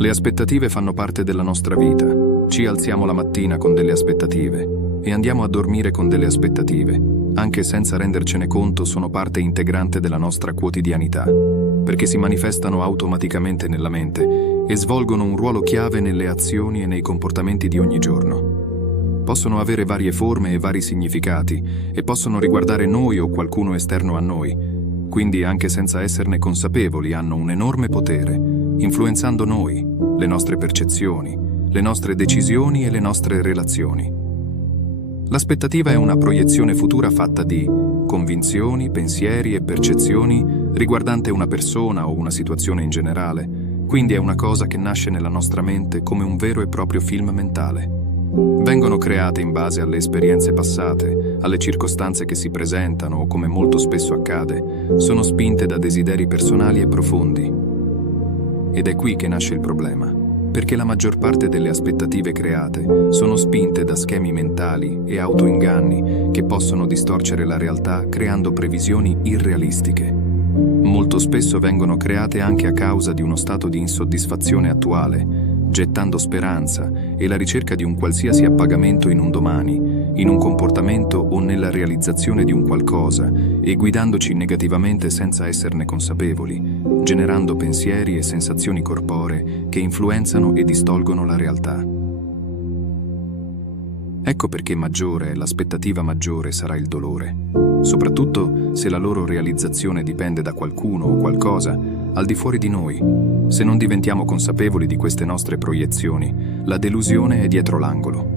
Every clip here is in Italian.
Le aspettative fanno parte della nostra vita. Ci alziamo la mattina con delle aspettative e andiamo a dormire con delle aspettative. Anche senza rendercene conto sono parte integrante della nostra quotidianità, perché si manifestano automaticamente nella mente e svolgono un ruolo chiave nelle azioni e nei comportamenti di ogni giorno. Possono avere varie forme e vari significati e possono riguardare noi o qualcuno esterno a noi, quindi anche senza esserne consapevoli hanno un enorme potere, influenzando noi, le nostre percezioni, le nostre decisioni e le nostre relazioni. L'aspettativa è una proiezione futura fatta di convinzioni, pensieri e percezioni riguardante una persona o una situazione in generale, quindi è una cosa che nasce nella nostra mente come un vero e proprio film mentale. Vengono create in base alle esperienze passate, alle circostanze che si presentano o, come molto spesso accade, sono spinte da desideri personali e profondi. Ed è qui che nasce il problema, perché la maggior parte delle aspettative create sono spinte da schemi mentali e autoinganni che possono distorcere la realtà creando previsioni irrealistiche. Molto spesso vengono create anche a causa di uno stato di insoddisfazione attuale, gettando speranza e la ricerca di un qualsiasi appagamento in un domani, in un comportamento o nella realizzazione di un qualcosa e guidandoci negativamente senza esserne consapevoli, generando pensieri e sensazioni corporee che influenzano e distolgono la realtà. Ecco perché maggiore è l'aspettativa, maggiore sarà il dolore, soprattutto se la loro realizzazione dipende da qualcuno o qualcosa al di fuori di noi. Se non diventiamo consapevoli di queste nostre proiezioni, la delusione è dietro l'angolo.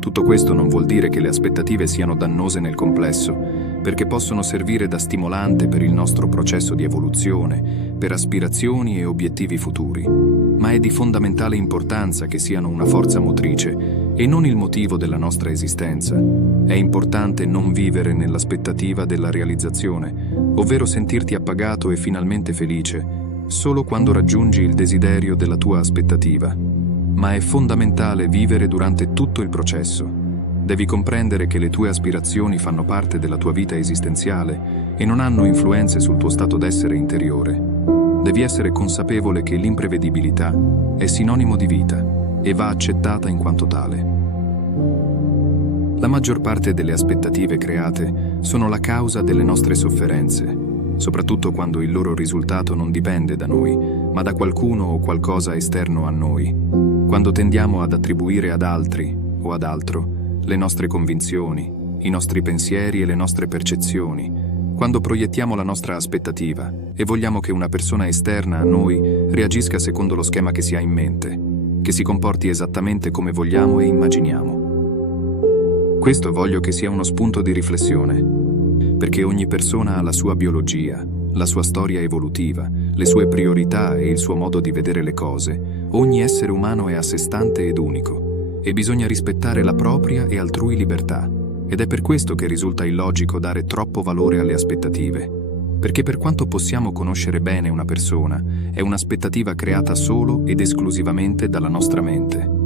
Tutto questo non vuol dire che le aspettative siano dannose nel complesso, perché possono servire da stimolante per il nostro processo di evoluzione, per aspirazioni e obiettivi futuri, ma è di fondamentale importanza che siano una forza motrice e non il motivo della nostra esistenza. È importante non vivere nell'aspettativa della realizzazione, ovvero sentirti appagato e finalmente felice solo quando raggiungi il desiderio della tua aspettativa. Ma è fondamentale vivere durante tutto il processo. Devi comprendere che le tue aspirazioni fanno parte della tua vita esistenziale e non hanno influenze sul tuo stato d'essere interiore. Devi essere consapevole che l'imprevedibilità è sinonimo di vita e va accettata in quanto tale. La maggior parte delle aspettative create sono la causa delle nostre sofferenze, soprattutto quando il loro risultato non dipende da noi, ma da qualcuno o qualcosa esterno a noi. Quando tendiamo ad attribuire ad altri o ad altro le nostre convinzioni, i nostri pensieri e le nostre percezioni, quando proiettiamo la nostra aspettativa e vogliamo che una persona esterna a noi reagisca secondo lo schema che si ha in mente, che si comporti esattamente come vogliamo e immaginiamo. Questo voglio che sia uno spunto di riflessione, perché ogni persona ha la sua biologia, la sua storia evolutiva, le sue priorità e il suo modo di vedere le cose. Ogni essere umano è a sé stante ed unico, e bisogna rispettare la propria e altrui libertà. Ed è per questo che risulta illogico dare troppo valore alle aspettative, perché per quanto possiamo conoscere bene una persona, è un'aspettativa creata solo ed esclusivamente dalla nostra mente.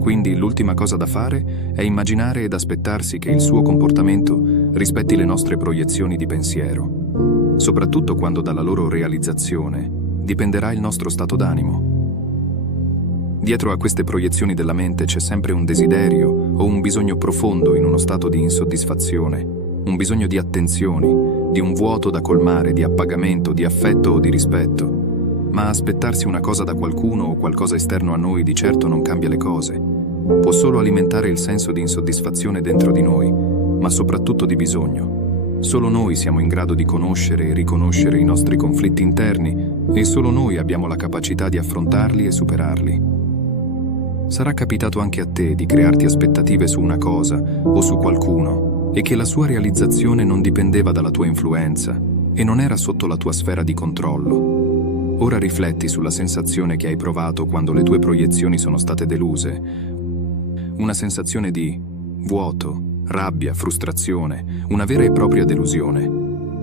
Quindi l'ultima cosa da fare è immaginare ed aspettarsi che il suo comportamento rispetti le nostre proiezioni di pensiero, soprattutto quando dalla loro realizzazione dipenderà il nostro stato d'animo. Dietro a queste proiezioni della mente c'è sempre un desiderio o un bisogno profondo in uno stato di insoddisfazione, un bisogno di attenzioni, di un vuoto da colmare, di appagamento, di affetto o di rispetto. Ma aspettarsi una cosa da qualcuno o qualcosa esterno a noi di certo non cambia le cose. Può solo alimentare il senso di insoddisfazione dentro di noi, ma soprattutto di bisogno. Solo noi siamo in grado di conoscere e riconoscere i nostri conflitti interni e solo noi abbiamo la capacità di affrontarli e superarli. Sarà capitato anche a te di crearti aspettative su una cosa o su qualcuno e che la sua realizzazione non dipendeva dalla tua influenza e non era sotto la tua sfera di controllo. Ora rifletti sulla sensazione che hai provato quando le tue proiezioni sono state deluse. Una sensazione di vuoto, rabbia, frustrazione, una vera e propria delusione.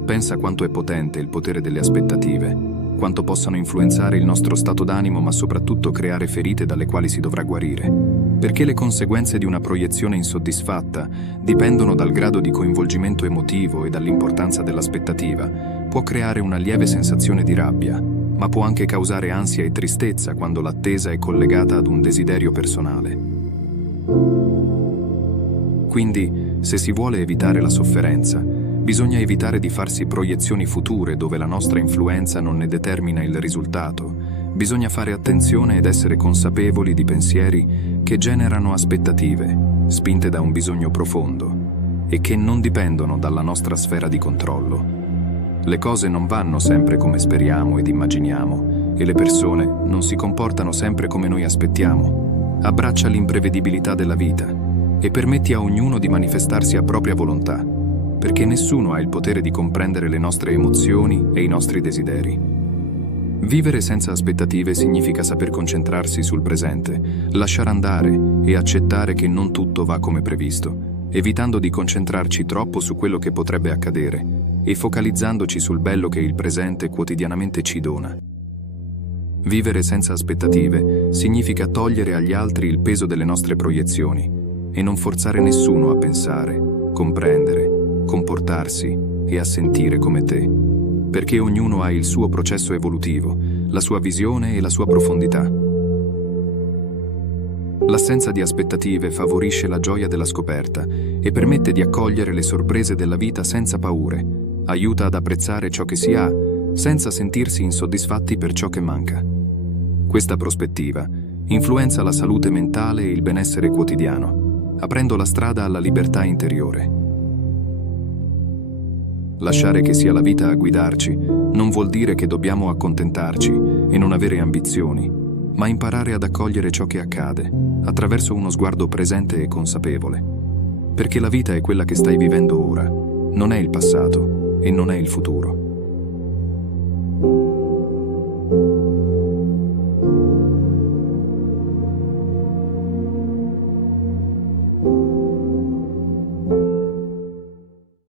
Pensa quanto è potente il potere delle aspettative, quanto possano influenzare il nostro stato d'animo, ma soprattutto creare ferite dalle quali si dovrà guarire. Perché le conseguenze di una proiezione insoddisfatta dipendono dal grado di coinvolgimento emotivo e dall'importanza dell'aspettativa. Può creare una lieve sensazione di rabbia, ma può anche causare ansia e tristezza quando l'attesa è collegata ad un desiderio personale. Quindi, se si vuole evitare la sofferenza, bisogna evitare di farsi proiezioni future dove la nostra influenza non ne determina il risultato. Bisogna fare attenzione ed essere consapevoli di pensieri che generano aspettative, spinte da un bisogno profondo, e che non dipendono dalla nostra sfera di controllo. Le cose non vanno sempre come speriamo ed immaginiamo, e le persone non si comportano sempre come noi aspettiamo. Abbraccia l'imprevedibilità della vita e permetti a ognuno di manifestarsi a propria volontà, perché nessuno ha il potere di comprendere le nostre emozioni e i nostri desideri. Vivere senza aspettative significa saper concentrarsi sul presente, lasciare andare e accettare che non tutto va come previsto, evitando di concentrarci troppo su quello che potrebbe accadere e focalizzandoci sul bello che il presente quotidianamente ci dona. Vivere senza aspettative significa togliere agli altri il peso delle nostre proiezioni e non forzare nessuno a pensare, comprendere, comportarsi e a sentire come te, perché ognuno ha il suo processo evolutivo, la sua visione e la sua profondità. L'assenza di aspettative favorisce la gioia della scoperta e permette di accogliere le sorprese della vita senza paure, aiuta ad apprezzare ciò che si ha, senza sentirsi insoddisfatti per ciò che manca. Questa prospettiva influenza la salute mentale e il benessere quotidiano, aprendo la strada alla libertà interiore. Lasciare che sia la vita a guidarci non vuol dire che dobbiamo accontentarci e non avere ambizioni, ma imparare ad accogliere ciò che accade, attraverso uno sguardo presente e consapevole. Perché la vita è quella che stai vivendo ora, non è il passato e non è il futuro.